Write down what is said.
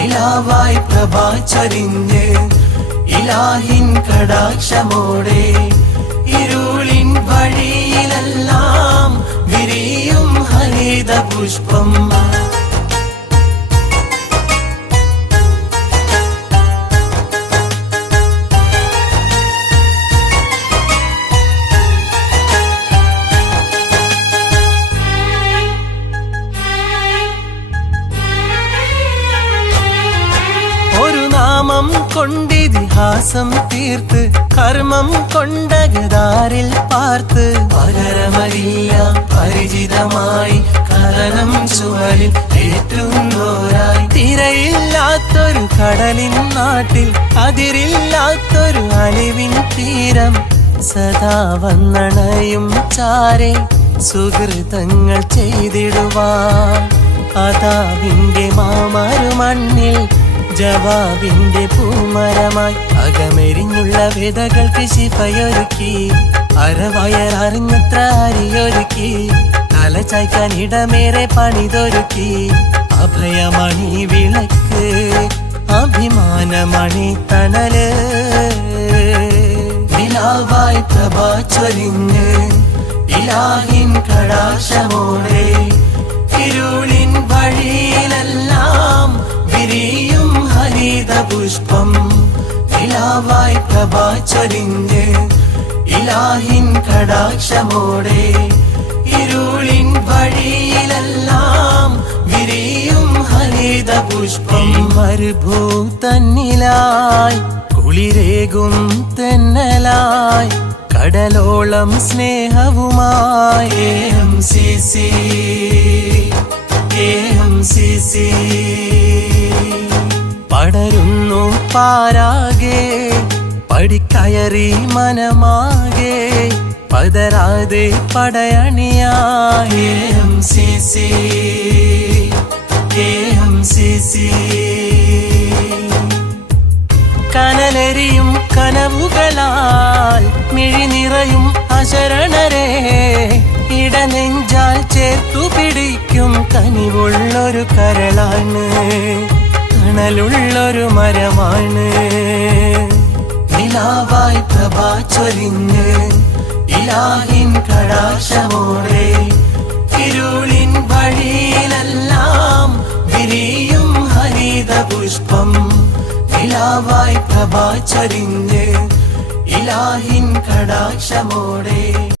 നിലാവായി പ്രഭാ ചരിഞ്ഞ് ഇലാഹിൻ കടാക്ഷമോടെ ഇരുളിൻ വഴിയിലെല്ലാം വിരിയും ഹരിത പുഷ്പം കൊണ്ടിതിഹാസം തീർത്ത് കർമ്മം കൊണ്ട ഗതാരിൽ പാർത്ത്. പകരമറിയ പരിചിതമായി കലനം ചുവരിൽ ഏറ്റുന്നോരായി. തിരയില്ലാത്തൊരു കടലിൻ നാട്ടിൽ അതിരില്ലാത്തൊരു അലിവിൻ തീരം. സദാ വന്നണയും ചാരെ സുഹൃതങ്ങൾ ചെയ്തിടുവാ അതാവിന്റെ മാമാരു മണ്ണിൽ ജവാബിന്റെ പൂമരമായി അകമെരിഞ്ഞുള്ള വിതകൾക്ക് ശിഫയൊരുക്കി അരവയർ അറിഞ്ഞത്ര അരിയൊരുക്കി. തല ചായ്ക്കാൻ ഇടമേറെ പണിതൊരുക്കി. അഭയമണി വിളക്ക് അഭിമാനമണി തണൽ. നിലാവായി പ്രഭാ ചൊരിഞ്ഞ് ഇലാഹിൻ കടാശമോടെ പുഷ്പം നിലാവായി പ്രഭാ ചൊരിഞ്ഞ് ഇലാഹിൻ കടാക്ഷമോടെ ഇരുളിൻ വഴിയിലെല്ലാം വിരിയും ഹരിത പുഷ്പം മരുഭൂതന്നിലായി കുളിരേകും തെന്നലായി കടലോളം സ്നേഹവുമായി. M C C M C C. പടരുന്നു പാരാകെ പടിക്കയറി മനമാകെ പതരാതെ പടയണിയായി. M C C M C C. കനലെറിയും കനവുകളാൽ മിഴി നിറയും അശരണരെ ഇടനെഞ്ചാൽ ചേർത്തു പിടിക്കും കനിവുള്ളൊരു കരളാണ്. തണലുള്ളൊരു മരമാണ്. നിലാവായി പ്രഭാ ചൊരിഞ്ഞ് ഇലാഹിൻ കടാശമോടെ ഇരുളിൻ വഴിയിലെല്ലാം വിരിയും ഹരിത പുഷ്പം. നിലാവായി പ്രഭാ ചൊരിഞ്ഞ് ഇലാഹിൻ കടാക്ഷമോടെ